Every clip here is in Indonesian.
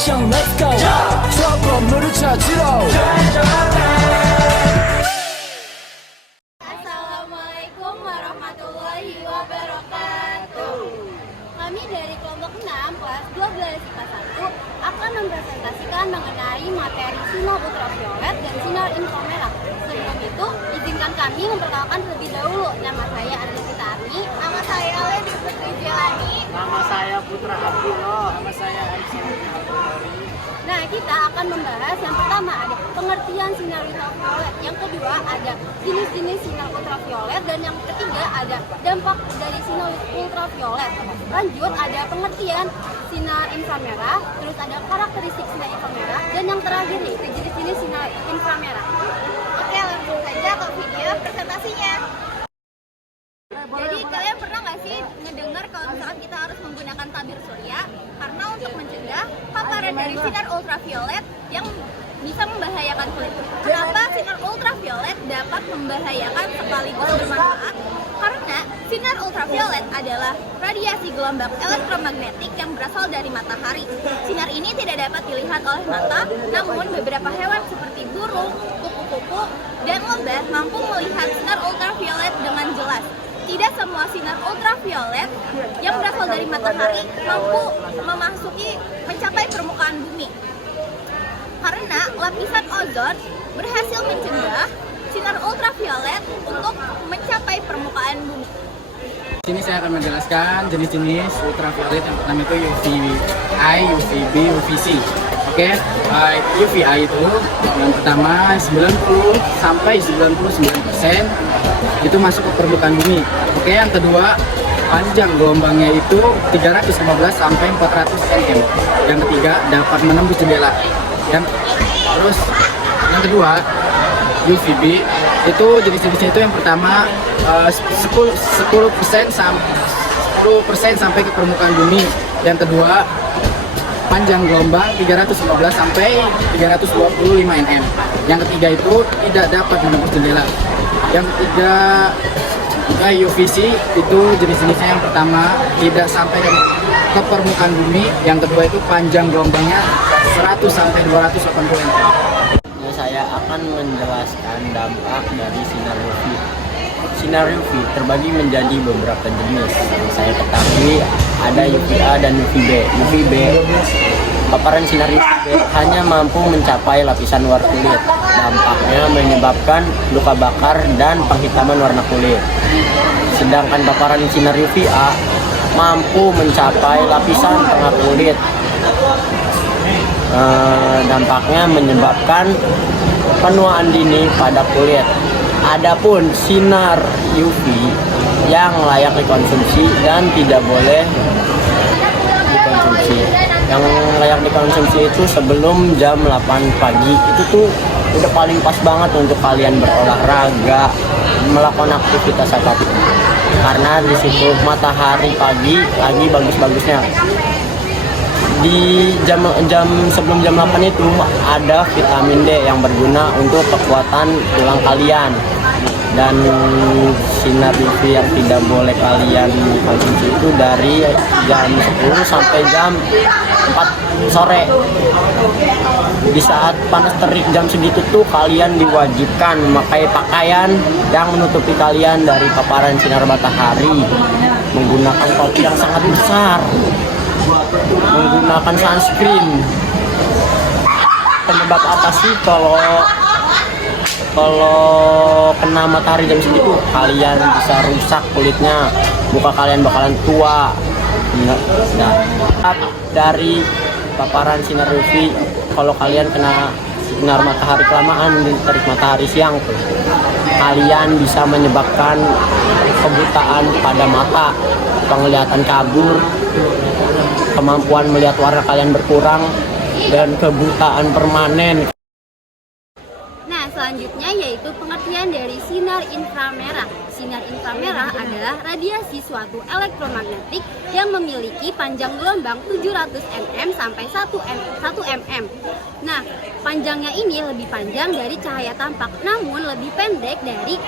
action let's go 저 건물을 찾으러 Assalamualaikum warahmatullahi wabarakatuh. Kami dari kelompok 6 kelas 12 IPA 1 akan mempresentasikan mengenai materi sinar ultraviolet dan sinar inframerah. Sebelum itu, izinkan kami memperkenalkan terlebih dahulu. Nama saya Arlita Arni. Nama saya Lady Putri Jelani. Nama saya Putra Abdullah. Nama saya Aisyah Abdullah. Nah, kita akan membahas yang pertama ada pengertian sinar ultraviolet, yang kedua ada jenis-jenis sinar ultraviolet, dan yang ketiga ada dampak dari sinar ultraviolet. Lanjut ada pengertian sinar inframerah, terus ada karakteristik sinar inframerah, dan yang terakhir nih jenis-jenis sinar inframerah. Oke, langsung saja ke video presentasinya. Jadi kalian pernah nggak sih ngedengar kalau misalkan kita harus menggunakan tabir surya karena untuk mencegah paparan dari sinar ultraviolet yang bisa membahayakan kulit. Kenapa sinar ultraviolet dapat membahayakan sekaligus bermanfaat? Karena sinar ultraviolet adalah radiasi gelombang elektromagnetik yang berasal dari matahari. Sinar ini tidak dapat dilihat oleh mata, namun beberapa hewan seperti burung, kupu-kupu, dan lebah mampu melihat sinar ultraviolet dengan jelas. Tidak semua sinar ultraviolet yang berasal dari matahari mampu mencapai permukaan bumi. Karena lapisan ozon berhasil mencegah sinar ultraviolet untuk mencapai permukaan bumi. Di sini saya akan menjelaskan jenis-jenis ultraviolet. Yang pertama itu UVA, UVB, UVC. Oke, UVA itu yang pertama 90 sampai 99% itu masuk ke permukaan bumi. Oke, yang kedua panjang gelombangnya itu 315 sampai 400 cm. Yang ketiga dapat menembus jendela. Terus yang kedua UVB itu jenis-jenisnya itu yang pertama 10% sampai ke permukaan bumi. Yang kedua panjang gelombang 315 sampai 325 nm. Yang ketiga itu tidak dapat menembus jendela. Yang ketiga UVC itu jenis-jenisnya yang pertama tidak sampai ke permukaan bumi. Yang kedua itu panjang gelombangnya 100 sampai 280 nm. Saya akan menjelaskan dampak dari sinar UV. Sinar UV terbagi menjadi beberapa jenis. Yang saya ketahui ada UVA dan UVB. UVB, paparan sinar UVB hanya mampu mencapai lapisan luar kulit. Dampaknya menyebabkan luka bakar dan penghitaman warna kulit. Sedangkan paparan sinar UVA mampu mencapai lapisan tengah kulit. Dampaknya menyebabkan penuaan dini pada kulit. Adapun sinar UV yang layak dikonsumsi dan tidak boleh dikonsumsi. Yang layak dikonsumsi itu sebelum jam 8 pagi. Itu tuh udah paling pas banget untuk kalian berolahraga, melakukan aktivitas apapun. Karena di situ matahari pagi lagi bagus-bagusnya. Di jam sebelum jam 8 itu ada vitamin D yang berguna untuk kekuatan tulang kalian. Dan sinar UV yang tidak boleh kalian konsumsi itu dari jam 10 sampai jam 4 sore. Di saat panas terik jam segitu tuh kalian diwajibkan memakai pakaian yang menutupi kalian dari paparan sinar matahari, menggunakan topi yang sangat besar, menggunakan sunscreen. Penyebab apa sih kalau kena matahari jam segitu? Kalian bisa rusak kulitnya, muka kalian bakalan tua. Nah, dari paparan sinar UV, kalau kalian kena sinar matahari kelamaan di terik matahari siang tuh, kalian bisa menyebabkan kebutaan pada mata, penglihatan kabur, kemampuan melihat warna kalian berkurang, dan kebutaan permanen. Nah, selanjutnya yaitu pengertian dari sinar inframerah. Sinar inframerah adalah radiasi suatu elektromagnetik yang memiliki panjang gelombang 700 nm sampai 1 mm. Nah, panjangnya ini lebih panjang dari cahaya tampak, namun lebih pendek dari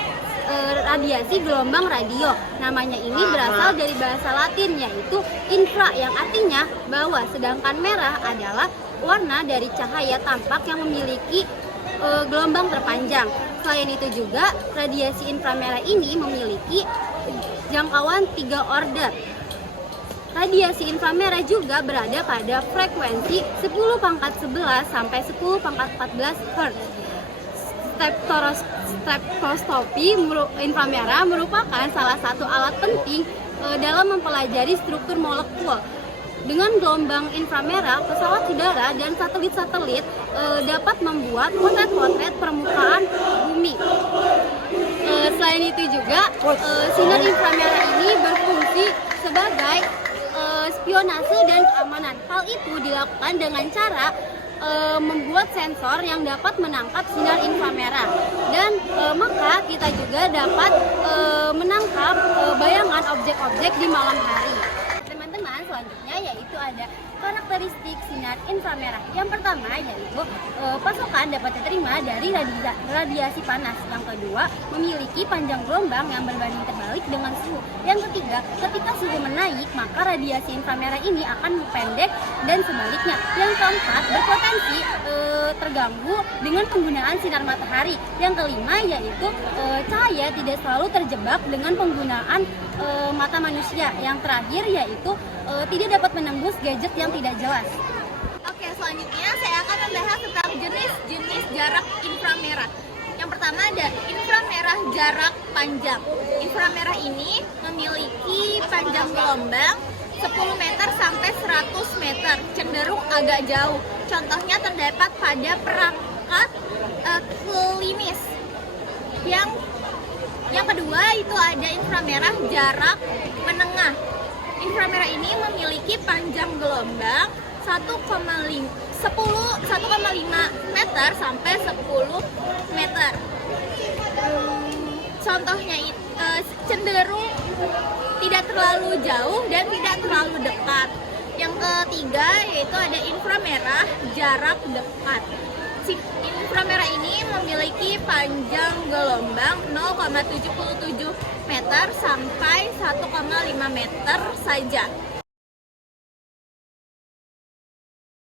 radiasi gelombang radio. Namanya ini berasal dari bahasa Latin yaitu infra, yang artinya bawah, sedangkan merah adalah warna dari cahaya tampak yang memiliki gelombang terpanjang. Selain itu juga, radiasi inframerah ini memiliki jangkauan 3 order. Radiasi inframerah juga berada pada frekuensi 10⁻11 sampai 10⁻14 Hz. Spektroskopi inframerah merupakan salah satu alat penting dalam mempelajari struktur molekul. Dengan gelombang inframerah, pesawat udara dan satelit-satelit dapat membuat potret-potret permukaan bumi. Selain itu juga, sinar inframerah ini berfungsi sebagai spionase dan keamanan. Hal itu dilakukan dengan cara membuat sensor yang dapat menangkap sinar inframerah, dan maka kita juga dapat menangkap bayangan objek-objek di malam hari. Teman-teman, selanjutnya yaitu ada karakteristik sinar inframerah. Yang pertama yaitu pasokan dapat diterima dari radiasi panas. Yang kedua, memiliki panjang gelombang yang berbanding terbalik dengan suhu. Yang ketiga, ketika suhu menaik maka radiasi inframerah ini akan pendek dan sebaliknya. Yang keempat, berpotensi terganggu dengan penggunaan sinar matahari. Yang kelima yaitu cahaya tidak selalu terjebak dengan penggunaan mata manusia. Yang terakhir yaitu tidak dapat menembus gadget yang tidak jelas. Oke, selanjutnya saya akan membahas tentang jenis-jenis jarak inframerah. Yang pertama ada inframerah jarak panjang. Inframerah ini memiliki panjang gelombang 10 meter sampai 100 meter, cenderung agak jauh. Contohnya terdapat pada perangkat klinis. Yang kedua itu ada inframerah jarak menengah. Inframerah ini memiliki panjang gelombang 1,5 meter sampai 10 meter. Contohnya cenderung tidak terlalu jauh dan tidak terlalu dekat. Yang ketiga yaitu ada inframerah jarak dekat. Inframerah ini memiliki panjang gelombang 0,77 meter sampai 1,5 meter saja.